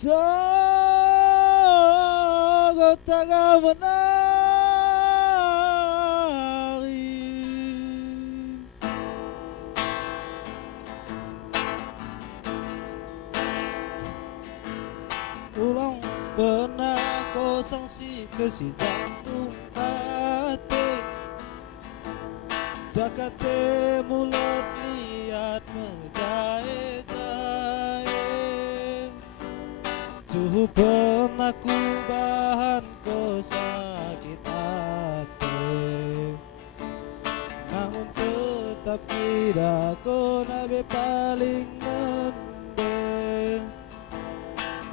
Sangat tak menarik. Ulang pernah kau saksikan si jantung hati, tak kate mulut lihat menjahit-jahit. Tuh pernah ku bahan kau sakit hati, namun tetap tidak kau nabe paling mending.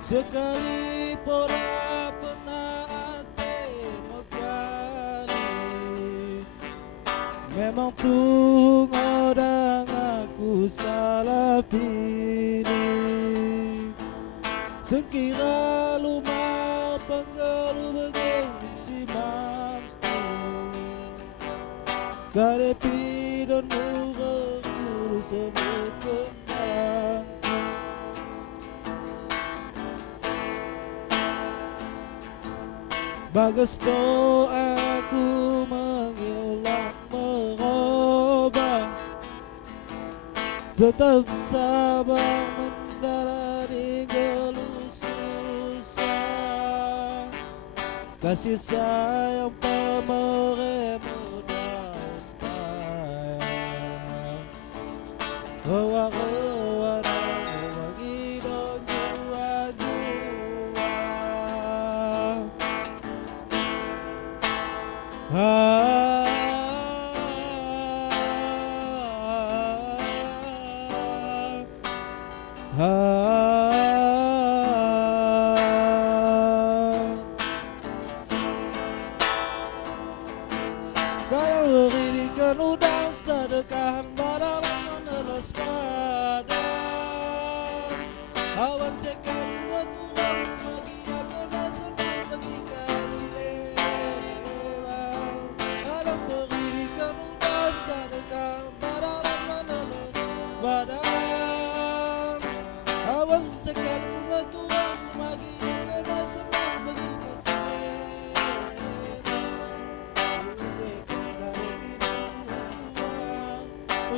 Sekali pora pernah ate mekali, memang tuh ngodang aku salah pilih. Sekira lumah penggalu bergengsi mampu, karepi dan murah sebut kenang. Bagas doaku mengulang merubah, tetap sabar menjalani geluh susah. Kasih sayang pemerintah daun payah, rewa-rewa dan bagi dan jua-jua. Gaya berikan udah sedekahkan badan menelas badan. Awan sekan dua tuang bagi aku dan senang bagi kasih lewat. Dalam berikan udah sedekahkan badan menelas badan. Awan sekan dua tuang bagi aku dan senang bagi kasih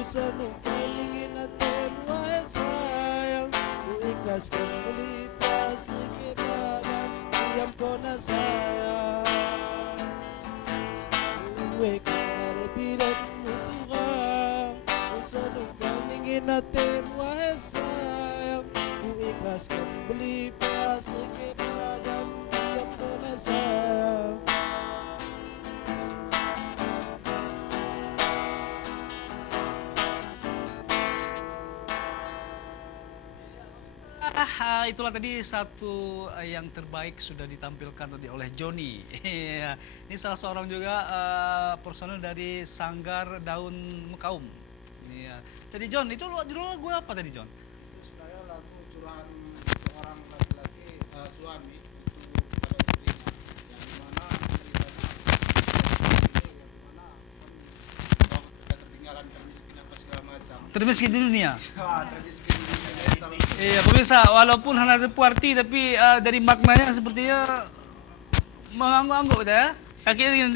senung palingin natin wahai sayang, ku ikhlaskan melipas sikit badan, diam ko na sayang. Uwi ka karapidan mo turang, ku senung palingin natin wahai sayang, ku ikhlaskan melipas sikit badan, diam ko na sayang. Itulah tadi satu yang terbaik sudah ditampilkan tadi oleh Joni. Iya, ini salah seorang juga personel dari Sanggar Daun Mekaum. Iya. Tadi John, itu judul lagu apa tadi John? Itu sebenarnya lagu curahan seorang laki-laki suami itu pada istrinya, yang dimana ceritanya ini yang dimana ketertinggalan, termiskin apa segala macam. Termiskin di dunia. Termiskin di dunia. Iya, pemirsa, walaupun hanya arti tapi dari maknanya sepertinya mengangguk-angguk ya. Kaki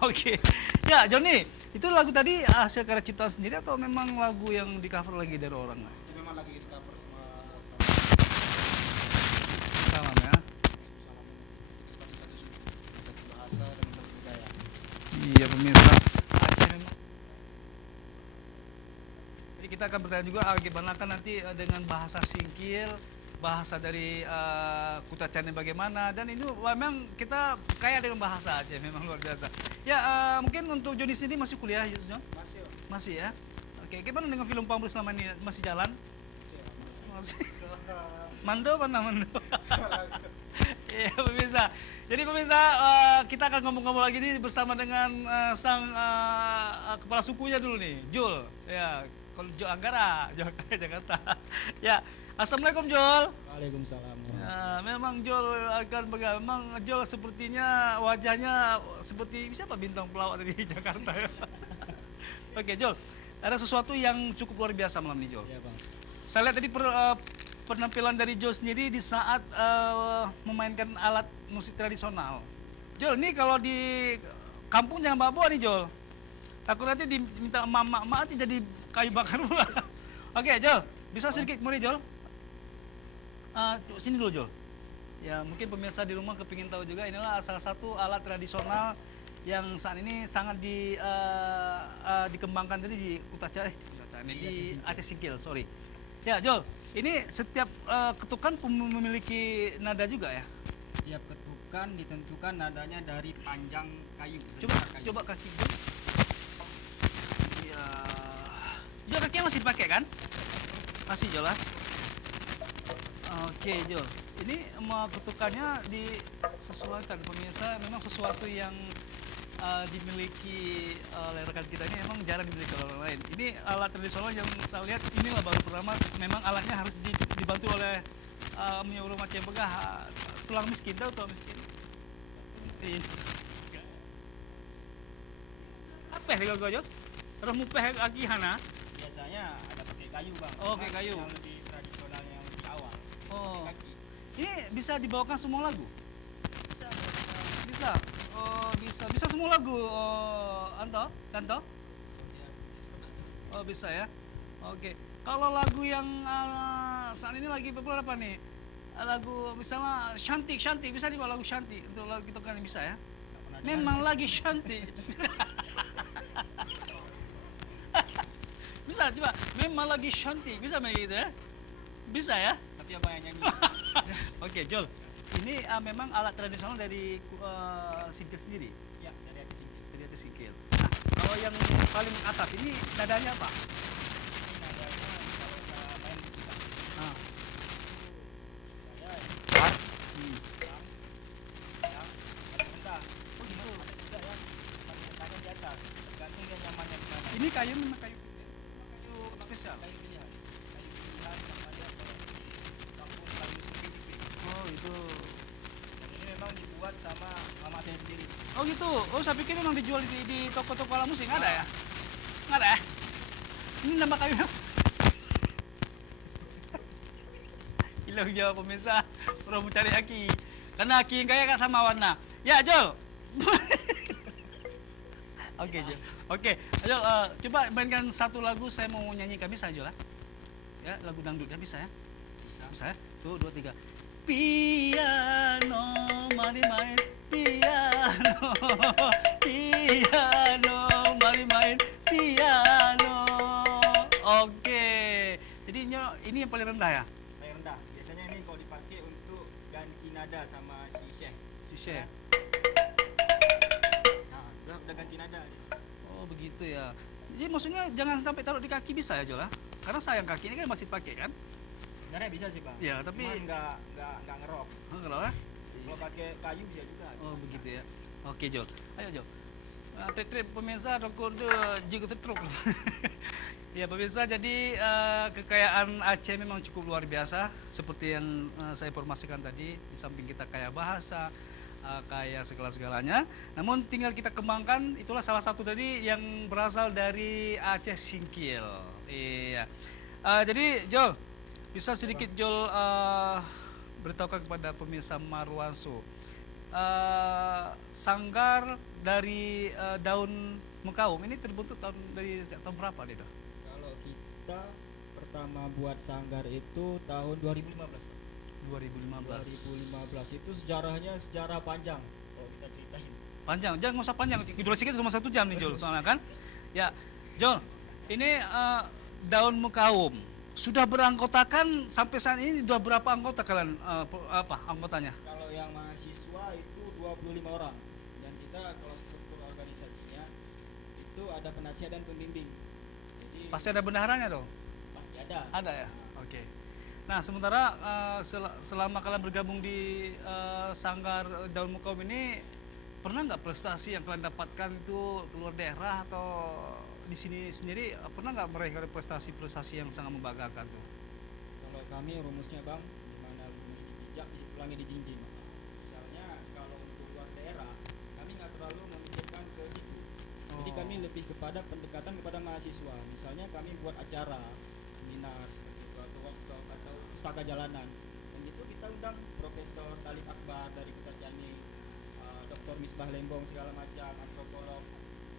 Oke. Ya, Joni, itu lagu tadi hasil karya ciptaan sendiri atau memang lagu yang di cover lagi dari orang? Itu memang lagi di cover Salam ya. sama satu bahasa dan satu budaya. Iya, pemirsa. Jadi kita akan bertanya juga bagaimana kan nanti dengan bahasa Singkil, bahasa dari Kuta Candi bagaimana, dan itu memang kita kaya dengan bahasa aja, memang luar biasa. Ya, mungkin untuk Joni sendiri masih kuliah, John? Masih, Om. Masih ya? Oke, gimana dengan film Pamri selama ini? Masih jalan? Masih. Mando mana Mando? Iya, pemirsa. Jadi pemirsa, kita akan ngomong-ngomong lagi nih bersama dengan sang kepala sukunya dulu nih, Jul. Ya, kalau Jul Anggara, Jul Jakarta. Ya, assalamualaikum Jul. Waalaikumsalam. Ya, memang Jol memang Jol sepertinya wajahnya seperti siapa bintang pelawak dari Jakarta ya. Oke Jol, ada sesuatu yang cukup luar biasa malam ini, Jol. Iya bang. Saya lihat tadi penampilan dari Jol sendiri di saat memainkan alat musik tradisional. Jol, ini kalau di kampung jangan bawa nih, Jol. Takut nanti diminta emak-emak nanti jadi kayu bakar pula. Oke, Jol, bisa sedikit mulai, Jol? Sini dulu, Jol. Ya, mungkin pemirsa di rumah kepingin tahu juga, inilah salah satu alat tradisional yang saat ini sangat dikembangkan tadi di di Aceh Singkil, sorry. Ya, Jol, ini setiap ketukan memiliki nada juga ya? Tiap ketukan ditentukan nadanya dari panjang kayu. Coba kaki Jol. Ya. Jol, kakinya masih dipakai kan? Masih, Jol lah. Oke, Jol. Ini ketukannya disesuaikan pemirsa, memang sesuatu yang dimiliki oleh rekan kita ini memang jarang dimiliki oleh orang lain. Ini alat tradisional yang saya lihat inilah baru pertama, memang alatnya harus dibantu oleh menyuruh macam begah tulang miskin, tahu tulang miskin. Ini. Apa ya Jol? Terus mupeh lagi hana? Biasanya ada pakai kayu bang. Oh, pakai kayu. Yang lebih tradisional yang lebih awal. Oh. Pakai kaki. Ini bisa dibawakan semua lagu? Bisa. Bisa. Oh, bisa semua lagu. Anto? Oh, bisa ya. Oke. Kalau lagu yang saat ini lagi populer apa nih? Lagu misalnya Shanti bisa dibawa lagu Shanti. Untuk lagu kita kan bisa ya. Memang lagi Shanti. Bisa coba. Memang lagi Shanti. Bisa begitu ya? Bisa ya? Tapi abang yang nyanyi. Oke, Jol. Ini memang alat tradisional dari Singkil sendiri. Ya, dari Aceh Singkil. Dari Aceh Singkil. Nah, kalau yang paling atas ini nadanya apa? Ini nadanya kalau saya main di kita. Ah. Saya Hmm. yang rendah. Oh gitu. Ada juga yang paling rendah di atas. Tergantung dia nyamannya di mana. Ini kayu memang kayu spesial. Kayu pilihan. Kayu pilihan sama dia kalau di kampung kayu sepindik. Oh itu. Dan ini memang dibuat sama mama saya sendiri. Oh gitu. Oh saya pikir memang dijual di toko-toko alat musik. Nggak ada ya? Nggak ada ya? Ini nama kayu. Hilang jawab pemirsa. Orang mau cari Aki. Karena Aki yang kaya kan sama warna. Ya Jol. Oke Jol. Oke. Jol, coba mainkan satu lagu. Saya mau nyanyikan, bisa Jol? Ya, lagu dangdut ya, bisa ya? Bisa ya? Tuh, 2, 3. Piano, mari main piano. Piano, mari main piano. Oke. Jadi ini yang paling rendah ya? Paling rendah. Biasanya ini kalau dipakai untuk ganti nada sama si Syekh. Susah. Nah, udah ganti nada. Oh begitu ya. Jadi maksudnya jangan sampai taruh di kaki, bisa ya Jol? Karena sayang kaki ini kan masih pakai kan? Sebenarnya bisa sih bang. Ya, tapi Cuman nggak ngerok. kalau ya? Kalau pakai kayu bisa juga. Oh begitu ya. Oke Jol. Ayo Jol. Trip pemirsa rekode juga tertruk. Ya pemirsa, jadi kekayaan Aceh memang cukup luar biasa. Seperti yang saya informasikan tadi, di samping kita kaya bahasa, kaya segala-segalanya. Namun tinggal kita kembangkan, itulah salah satu tadi yang berasal dari Aceh Singkil. Iya. Jadi Jol, bisa sedikit Jol beritahukan kepada pemirsa Marwanso. Sanggar dari daun mekaum ini terbentuk dari tahun berapa nih Dok? Kalau kita pertama buat sanggar itu tahun 2015. 2015. Itu sejarahnya sejarah panjang kalau kita ceritain. Panjang, jangan nggak usah panjang. Durasi kita cuma 1 jam nih Jol, soalnya kan. Ya, Jol, ini daun mekaum sudah beranggotakan sampai saat ini sudah berapa anggota kalian anggotanya? Kalau yang mahasiswa itu 25 orang dan kita kalau struktur organisasinya itu ada penasihat dan pembimbing. Jadi Pasti ada bendaharanya dong? pasti ada. Ada ya? Oke. Nah, sementara selama kalian bergabung di Sanggar Daun Mekaum ini, pernah nggak prestasi yang kalian dapatkan itu keluar daerah atau di sini sendiri, pernah nggak meraih prestasi-prestasi yang sangat membanggakan tuh? Kalau kami rumusnya bang, dimana rumah dipijak, dipulangi dijinjing. Misalnya kalau untuk luar daerah, kami nggak terlalu memikirkan ke situ. Jadi kami lebih kepada pendekatan kepada mahasiswa. Misalnya kami buat acara, seminar seperti itu atau workshop atau pustaka jalanan. Dan itu kita undang Profesor Talib Akbar dari Kutarjani, Dr. Misbah Lembong segala macam, antropolog.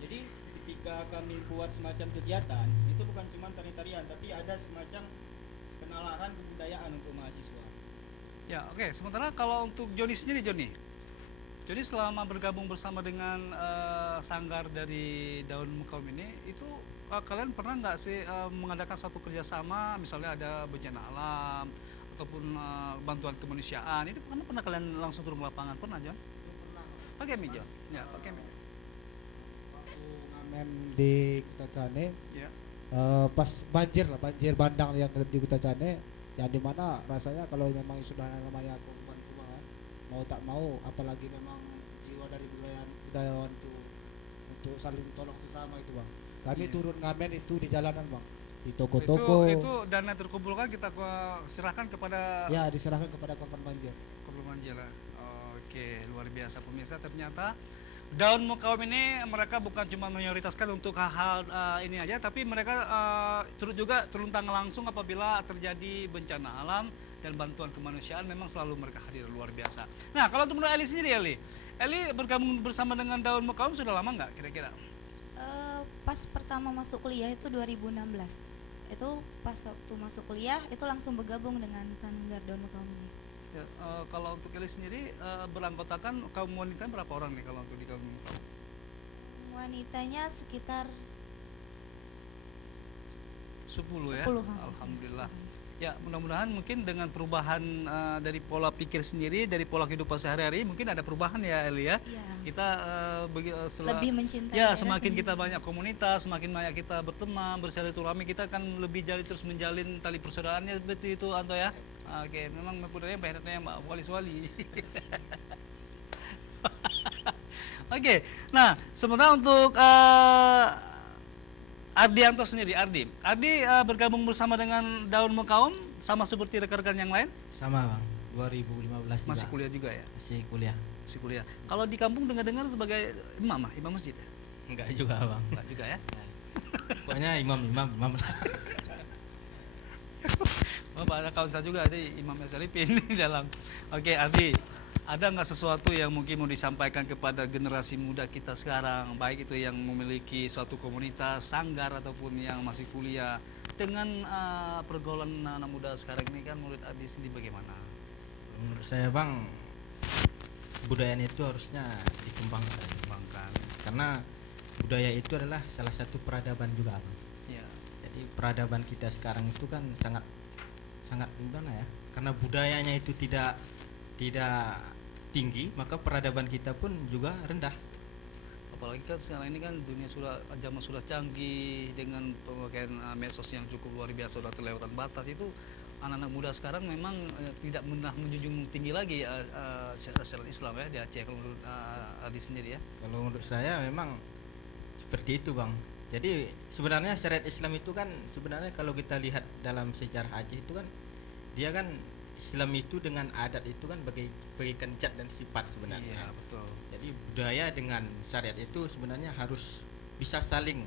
Jadi ketika kami buat semacam kegiatan, itu bukan cuma tari-tarian, tapi ada semacam penalaran kebudayaan untuk mahasiswa. Ya, oke. Sementara kalau untuk Joni sendiri, Joni selama bergabung bersama dengan sanggar dari Daun Mukaum ini, itu kalian pernah nggak sih mengadakan satu kerjasama, misalnya ada bencana alam ataupun bantuan kemanusiaan? Itu pernah kalian langsung turun ke lapangan? Pernah, Jon? Itu pernah Pakai mic, Jon? Mas, Ya, pakai mic. waktu ngamen di Kutacane, Ya. pas banjir bandang yang di Kutacane, yang dimana rasanya kalau memang sudah namanya korban kebakaran, mau tak mau, apalagi memang jiwa dari budayawan itu untuk saling tolong sesama itu bang. Kami Iya. turun ngamen itu di jalanan bang, di Itu toko-toko. dana terkumpulkan kita serahkan kepada Ya diserahkan kepada korban banjir. Korban banjir. Oke, luar biasa pemirsa. Ternyata Daun Mukaum ini mereka bukan cuma memprioritaskan untuk hal-hal ini aja, tapi mereka turut juga turun tangan langsung apabila terjadi bencana alam dan bantuan kemanusiaan. Memang selalu mereka hadir, luar biasa. Nah, kalau untuk menurut Eli sendiri, Eli bergabung bersama dengan Daun Mukaum sudah lama nggak kira-kira? Pas pertama masuk kuliah itu 2016. Itu pas waktu masuk kuliah itu langsung bergabung dengan sanggar Daun Mukaum ini. Ya, kalau untuk Eli sendiri beranggotakan kaum wanita berapa orang nih kalau untuk di Daun Mukaum? Wanitanya sekitar 10 ya. 10-an. Alhamdulillah. Ya, mudah-mudahan mungkin dengan perubahan dari pola pikir sendiri, dari pola kehidupan sehari-hari, mungkin ada perubahan ya, Eli ya. Iya. Kita Lebih mencintai ya, daerah semakin sendiri. kita banyak komunitas, semakin banyak kita berteman, bersilaturahmi, kita akan lebih terus menjalin tali persaudaraannya, betul itu Anto ya. Oke, memang mempunyai bahannya Mbak Wali-wali. Oke, nah sementara untuk Ardianto sendiri, Ardi bergabung bersama dengan Daun Mukaum sama seperti rekan-rekan yang lain, Sama bang, 2015 juga. masih kuliah juga ya, Masih kuliah. masih kuliah. Kalau di kampung dengar-dengar sebagai imam masjid ya? Enggak juga bang. Enggak juga ya? Pokoknya imam lah. Oh, ada kawan saya juga ada Imam Syarifin di dalam. Oke, Ardi, ada nggak sesuatu yang mungkin mau disampaikan kepada generasi muda kita sekarang, baik itu yang memiliki suatu komunitas, sanggar ataupun yang masih kuliah, dengan pergaulan anak muda sekarang ini kan, menurut Ardi sendiri bagaimana? Menurut saya bang, budayanya itu harusnya dikembangkan. Kembangkan. Karena budaya itu adalah salah satu peradaban juga bang. Ya, Jadi peradaban kita sekarang itu kan sangat gimana ya? Karena budayanya itu tidak tinggi, maka peradaban kita pun juga rendah. apalagi kan sekarang ini kan dunia zaman sudah canggih dengan pemakaian medsos yang cukup luar biasa, sudah kelewatan batas. Itu anak-anak muda sekarang memang tidak pernah menjunjung tinggi lagi syariat Islam ya di Aceh, kalau menurut Adi sendiri ya. Kalau menurut saya memang seperti itu bang. Jadi sebenarnya syariat Islam itu kan sebenarnya kalau kita lihat dalam sejarah Aceh itu kan dia kan Islam itu dengan adat itu kan bagaikan zat dan sifat sebenarnya. Iya, betul. Jadi budaya dengan syariat itu sebenarnya harus bisa saling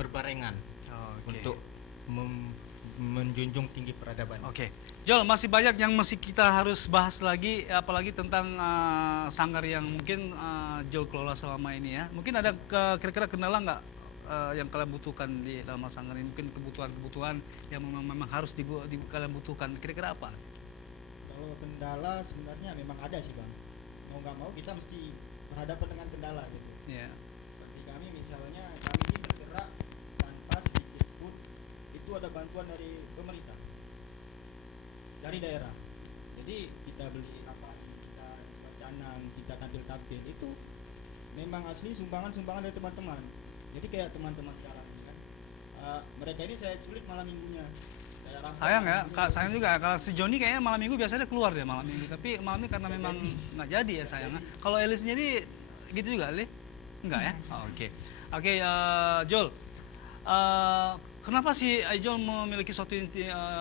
berbarengan Oke. untuk menjunjung tinggi peradaban. Oke, Jol, masih banyak yang masih kita harus bahas lagi, apalagi tentang sanggar yang mungkin Jol kelola selama ini ya. Mungkin ada kira-kira kendala nggak yang kalian butuhkan di dalam sanggar ini? Mungkin kebutuhan-kebutuhan yang memang harus kalian butuhkan. Kira-kira apa? Kalau kendala sebenarnya memang ada sih bang. Mau nggak mau kita mesti berhadapan dengan kendala gitu. Ya, Seperti kami misalnya, kami ini bergerak tanpa sedikit pun itu ada bantuan dari pemerintah, dari daerah. Jadi kita beli apa, kita buat canang, kita tampil-tampil itu memang asli sumbangan-sumbangan dari teman-teman. Jadi kayak teman-teman sekarang ini kan, mereka ini saya culik malam minggunya. Saya rampas sayang ya, malam minggunya. sayang juga. Kalau si Joni kayaknya malam minggu biasanya keluar dia malam minggu, tapi malam ini karena memang nggak jadi ya sayangnya. Kalau Eli sendiri gitu juga, Eli? Enggak ya? Oh, oke. Oke, Jol. Kenapa sih Jol memiliki suatu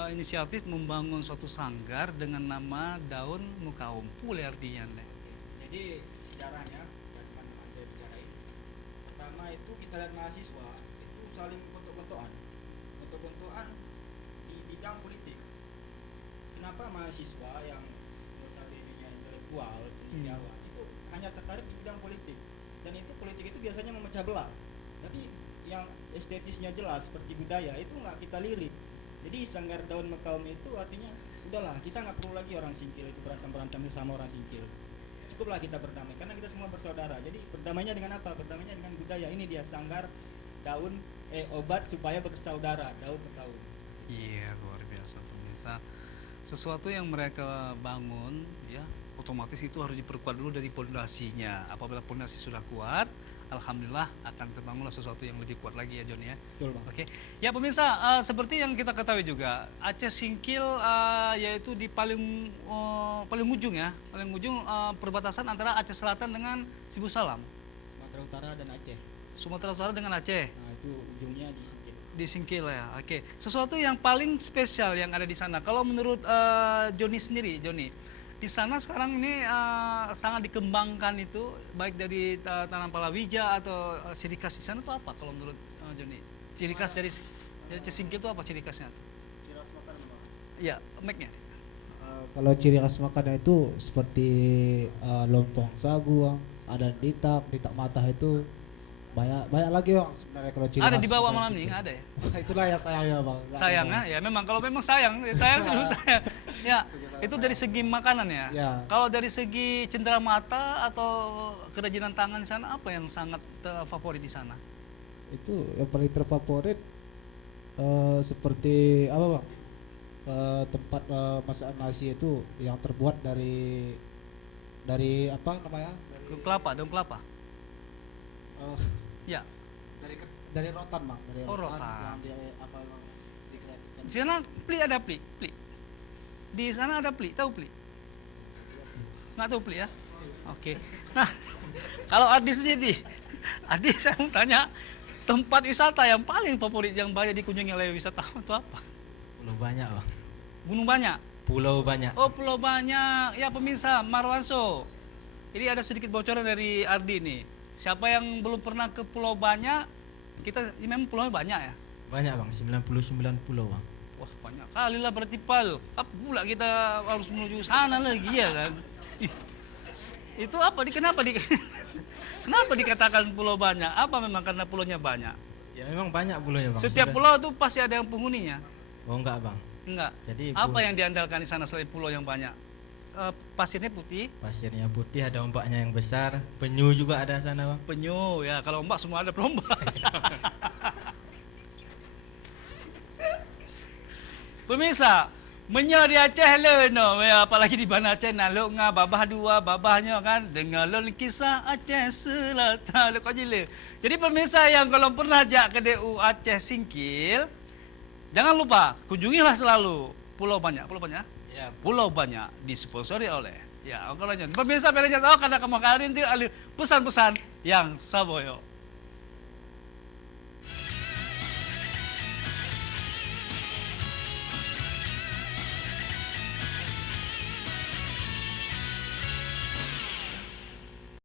inisiatif membangun suatu sanggar dengan nama Daun Mukaum? Boleh artinya, Le? Jadi sejarahnya, ya teman-teman saya bicarain. Pertama itu kita kita lihat mahasiswa itu saling kontok-kontokan di bidang politik. Kenapa mahasiswa yang notabene-nya intelektual, cendekiawan itu hanya tertarik di bidang politik, dan itu politik itu biasanya memecah belah. Tapi yang estetisnya jelas seperti budaya itu nggak kita lirik. Jadi Sanggar Daun Mekaum itu artinya udahlah, kita nggak perlu lagi orang Singkil itu berantem sama orang Singkil. Cukuplah kita berdamai karena kita semua bersaudara. Jadi berdamainya dengan apa? Berdamainya dengan budaya. Ini dia Sanggar Daun obat supaya bersaudara, daun mekaum. Iya, luar biasa pemirsa. Sesuatu yang mereka bangun ya otomatis itu harus diperkuat dulu dari pondasinya. Apabila pondasi sudah kuat, alhamdulillah akan terbangunlah sesuatu yang lebih kuat lagi ya John ya. Betul, Bang. Oke. Ya pemirsa, seperti yang kita ketahui juga, Aceh Singkil yaitu di paling ujung ya, paling ujung perbatasan antara Aceh Selatan dengan Sibu Salam. Sumatera Utara dan Aceh. Sumatera Utara dengan Aceh. Nah, itu ujungnya di Singkil. Di Singkil ya. Oke. Sesuatu yang paling spesial yang ada di sana. Kalau menurut Joni sendiri, Joni, di sana sekarang ini sangat dikembangkan itu baik dari tanam palawija atau ciri khas di sana itu apa kalau menurut Joni? Ciri khas dari Aceh Singkil itu apa ciri khasnya? Ciri khas makanan, Bang. Iya, mic-nya. Kalau ciri khas makannya itu seperti lontong sagu, Bang. Ada ditak matah itu banyak lagi, Bang, sebenarnya kalau ciri Ada khas di bawah makanan malam situ. ini nggak ada ya? Itulah ya sayangnya, Bang. Nggak ada, Sayangnya Bang. ya memang kalau memang sayang selalu sayang. Ya, itu dari segi makanan ya. Ya. Kalau dari segi cendera mata atau kerajinan tangan di sana apa yang sangat favorit di sana? Itu yang paling terfavorit seperti apa, Bang? Tempat masakan nasi itu yang terbuat dari apa namanya? Daun kelapa. Eh, Ya. dari rotan, Bang. Dari Oh, rotan. yang dia apa, Bang, dikreatifkan. Di sana pli ada pli. Di sana ada pli, tahu pli? Nggak tahu pli ya? Oke. Nah, kalau Adi sendiri, Adi saya mau tanya, tempat wisata yang paling favorit yang banyak dikunjungi oleh wisatawan itu apa? Pulau banyak, Bang. Gunung Banyak. Pulau banyak. Oh, Pulau Banyak. Ya pemirsa, Marwanso. Ini ada sedikit bocoran dari Ardi nih. Siapa yang belum pernah ke Pulau Banyak, kita ini memang pulaunya banyak ya. Banyak, Bang. 99 pulau, Bang. Wah, banyak kali lah berarti pal. Apa pula kita harus menuju sana lagi ya kan? Ih, itu apa? Kenapa dikatakan pulau banyak? Apa memang karena pulaunya banyak? Ya memang banyak pulaunya, Bang. Setiap pulau tuh pasti ada yang penghuninya. Oh, enggak, Bang. Enggak. Jadi Apa yang diandalkan di sana selain pulau yang banyak? Pasirnya putih, pasirnya putih, ada ombaknya yang besar, penyu juga ada sana, Bang. penyu ya. Kalau ombak semua ada pelombak. Pemirsa, menyo di Aceh le no, ya, apalagi di Banda Aceh naluk ngah babah dua babahnya kan, dengar lon kisah Aceh Selatan kau jile. Jadi pemirsa yang kalau pernah ajak ke DU Aceh Singkil, jangan lupa kunjungilah selalu Pulau Banyak. Ya, Pulau Banyak disponsori oleh ya, kalau pemirsa pengen tahu karena kamu kali ini pesan-pesan yang Saboyo.